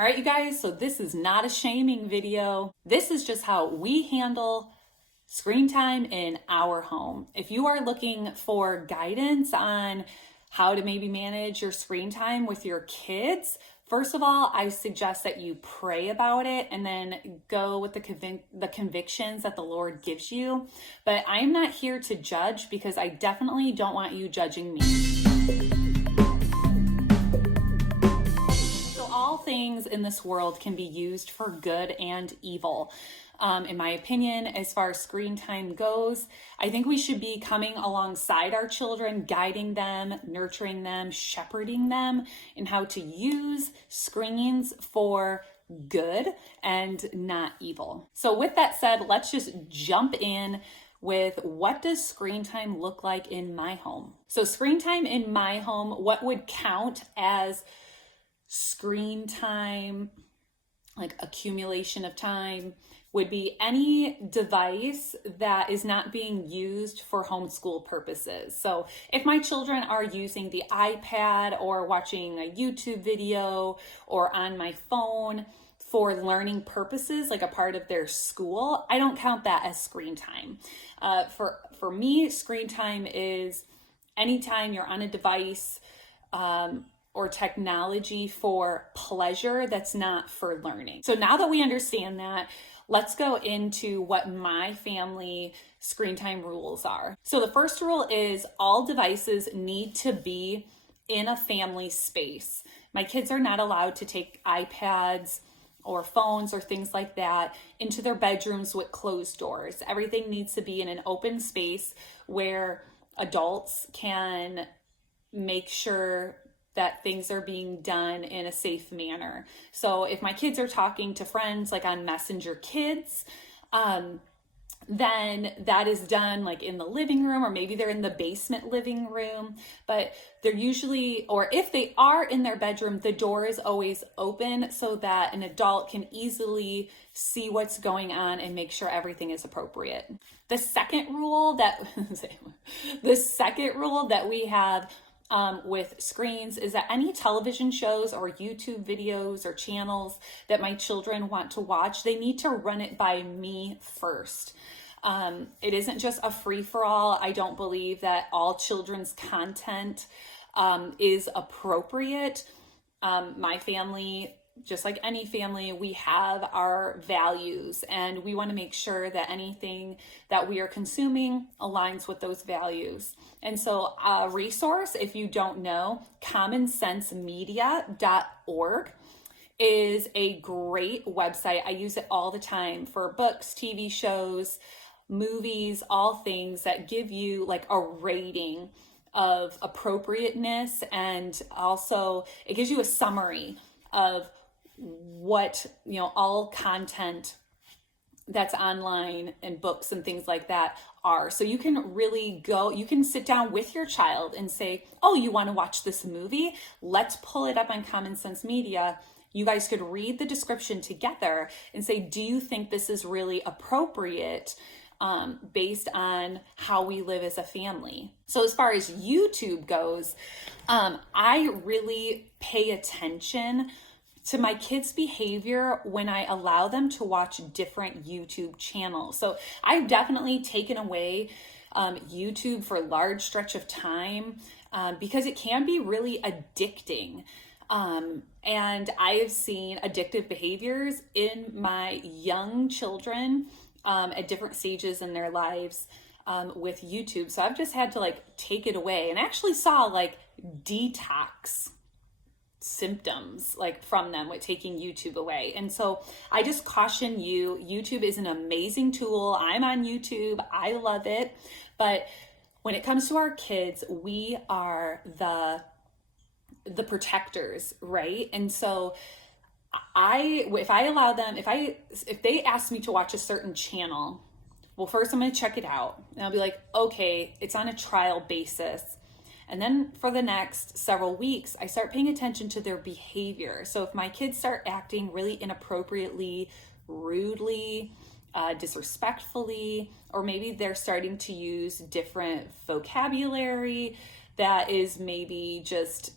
All right, you guys, so this is not a shaming video. This is just how we handle screen time in our home. If you are looking for guidance on how to maybe manage your screen time with your kids, first of all, I suggest that you pray about it and then go with the convictions that the Lord gives you. But I'm not here to judge because I definitely don't want you judging me. All things in this world can be used for good and evil. In my opinion, as far as screen time goes, I think we should be coming alongside our children, guiding them, nurturing them, shepherding them in how to use screens for good and not evil. So with that said, let's just jump in with what does screen time look like in my home. So screen time in my home, what would count as screen time, like accumulation of time, would be any device that is not being used for homeschool purposes. So if my children are using the iPad or watching a YouTube video or on my phone for learning purposes, like a part of their school, I don't count that as screen time. For me, screen time is anytime you're on a device, or technology for pleasure that's not for learning. So now that we understand that, let's go into what my family screen time rules are. So the first rule is all devices need to be in a family space. My kids are not allowed to take iPads or phones or things like that into their bedrooms with closed doors. Everything needs to be in an open space where adults can make sure that things are being done in a safe manner. So if my kids are talking to friends like on Messenger Kids, then that is done like in the living room, or maybe they're in the basement living room, but they're usually, or if they are in their bedroom, the door is always open so that an adult can easily see what's going on and make sure everything is appropriate. The second rule that we have with screens is that any television shows or YouTube videos or channels that my children want to watch, they need to run it by me first. It isn't just a free-for-all. I don't believe that all children's content is appropriate. My family, just like any family, we have our values, and we want to make sure that anything that we are consuming aligns with those values. And so a resource, if you don't know, commonsensemedia.org is a great website. I use it all the time for books, TV shows, movies, all things that give you like a rating of appropriateness, and also it gives you a summary of what, all content that's online and books and things like that are. So you can really you can sit down with your child and say, oh, you want to watch this movie? Let's pull it up on Common Sense Media. You guys could read the description together and say, do you think this is really appropriate based on how we live as a family? So as far as YouTube goes, I really pay attention to my kids' behavior when I allow them to watch different YouTube channels. So I've definitely taken away YouTube for a large stretch of time because it can be really addicting. And I have seen addictive behaviors in my young children at different stages in their lives with YouTube. So I've just had to take it away, and I actually saw detox symptoms from them with taking YouTube away. And so I just caution you, YouTube is an amazing tool. I'm on YouTube. I love it. But when it comes to our kids, we are the protectors, right? And so if they ask me to watch a certain channel, well, first I'm going to check it out, and I'll be like, okay, it's on a trial basis. And then for the next several weeks, I start paying attention to their behavior. So if my kids start acting really inappropriately, rudely, disrespectfully, or maybe they're starting to use different vocabulary that is maybe just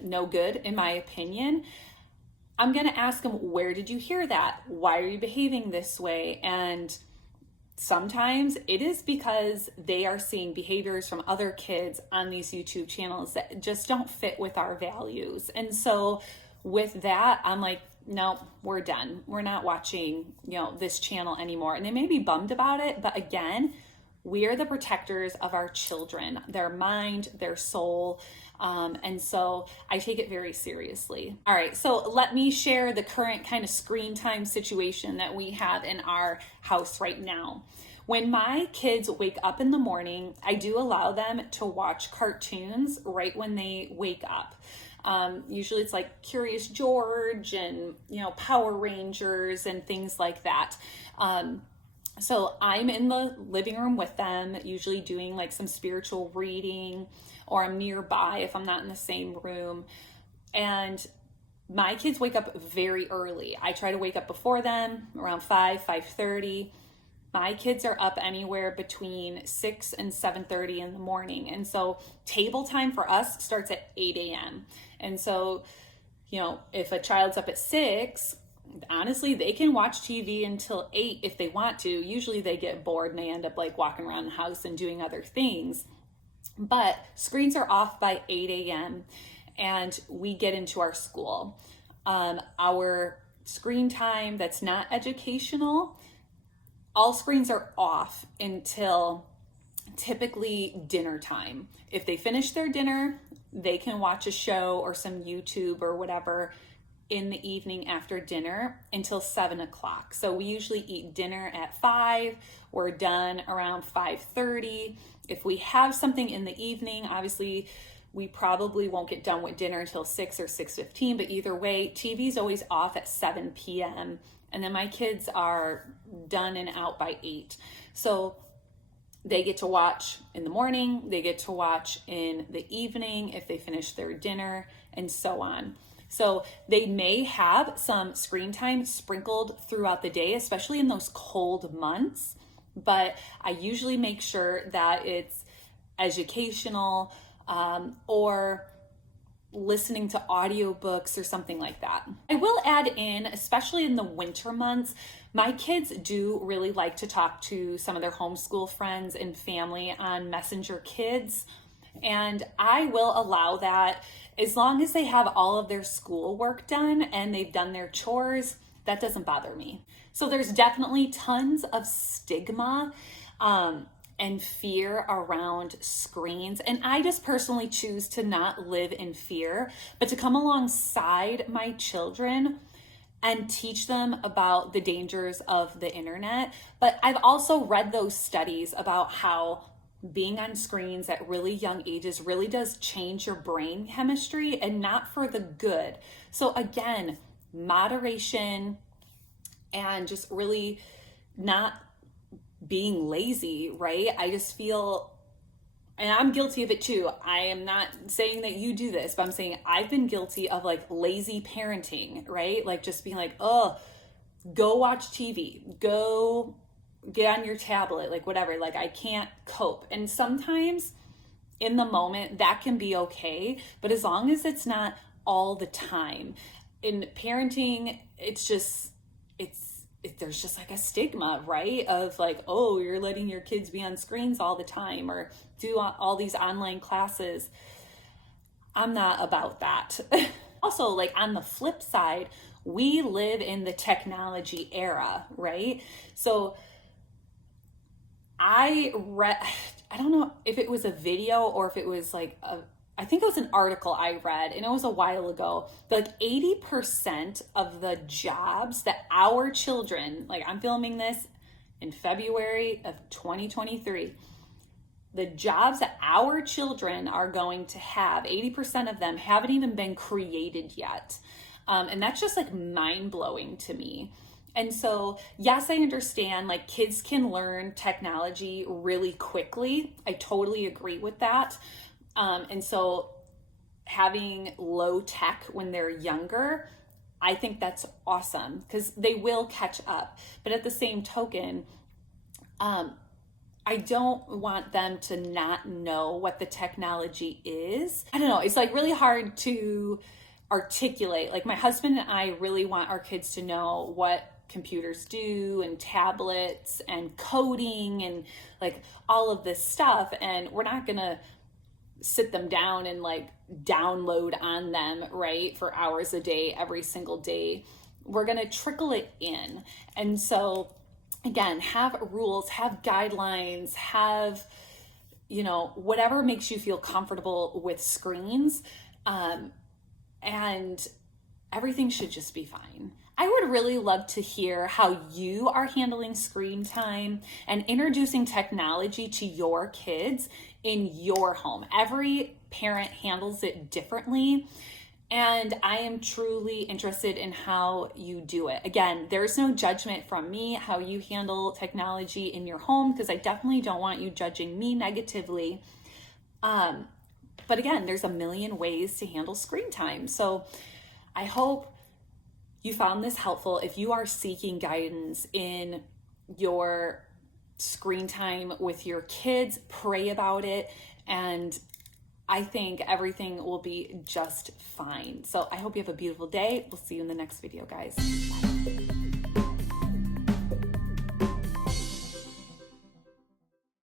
no good, in my opinion, I'm going to ask them, where did you hear that? Why are you behaving this way? And sometimes it is because they are seeing behaviors from other kids on these YouTube channels that just don't fit with our values. And so with that, I'm like, no, we're done. We're not watching, this channel anymore. And they may be bummed about it, but again, we are the protectors of our children, their mind, their soul. And so I take it very seriously. All right, so let me share the current kind of screen time situation that we have in our house right now. When my kids wake up in the morning, I do allow them to watch cartoons right when they wake up. Usually it's like Curious George and, Power Rangers and things like that. So I'm in the living room with them, usually doing like some spiritual reading, or I'm nearby if I'm not in the same room. And my kids wake up very early. I try to wake up before them, around 5:30. My kids are up anywhere between 6 and 7:30 in the morning. And so table time for us starts at 8 a.m. And so, if a child's up at 6, honestly, they can watch TV until 8 if they want to. Usually they get bored and they end up like walking around the house and doing other things. But screens are off by 8 a.m. and we get into our school. Our screen time that's not educational, all screens are off until typically dinner time. If they finish their dinner, they can watch a show or some YouTube or whatever in the evening after dinner until 7 o'clock. So we usually eat dinner at 5. We're done around 5:30. If we have something in the evening, obviously we probably won't get done with dinner until 6 or 6:15, but either way, TV's always off at 7 p.m. And then my kids are done and out by 8. So they get to watch in the morning, they get to watch in the evening if they finish their dinner, and so on. So they may have some screen time sprinkled throughout the day, especially in those cold months, but I usually make sure that it's educational, or listening to audiobooks or something like that. I will add in, especially in the winter months, my kids do really like to talk to some of their homeschool friends and family on Messenger Kids. And I will allow that as long as they have all of their schoolwork done and they've done their chores. That doesn't bother me. So there's definitely tons of stigma and fear around screens. And I just personally choose to not live in fear, but to come alongside my children and teach them about the dangers of the internet. But I've also read those studies about how being on screens at really young ages really does change your brain chemistry, and not for the good. So again, moderation and just really not being lazy, right? I just feel, and I'm guilty of it too. I am not saying that you do this, but I'm saying I've been guilty of like lazy parenting, right? Like just being like, oh, go watch TV, go get on your tablet, like whatever, like I can't cope. And sometimes in the moment that can be okay, but as long as it's not all the time. In parenting, there's just like a stigma, right? Of like, oh, you're letting your kids be on screens all the time or do all these online classes. I'm not about that. Also, like on the flip side, we live in the technology era, right? So I don't know if it was a video or if it was like I think it was an article I read, and it was a while ago, but like 80% of the jobs that our children, like I'm filming this in February of 2023, the jobs that our children are going to have, 80% of them haven't even been created yet. And that's just like mind-blowing to me. And so, yes, I understand like kids can learn technology really quickly. I totally agree with that. And so having low tech when they're younger, I think that's awesome because they will catch up. But at the same token, I don't want them to not know what the technology is. I don't know. It's like really hard to articulate. Like my husband and I really want our kids to know what computers do and tablets and coding and like all of this stuff. And we're not gonna sit them down and like download on them, right, for hours a day, every single day. We're gonna trickle it in. And so again, have rules, have guidelines, have, you know, whatever makes you feel comfortable with screens. And everything should just be fine. I would really love to hear how you are handling screen time and introducing technology to your kids in your home. Every parent handles it differently. And I am truly interested in how you do it. Again, there's no judgment from me how you handle technology in your home, because I definitely don't want you judging me negatively. But again, there's a million ways to handle screen time. So I hope you found this helpful. If you are seeking guidance in your screen time with your kids, pray about it. And I think everything will be just fine. So I hope you have a beautiful day. We'll see you in the next video, guys. Bye.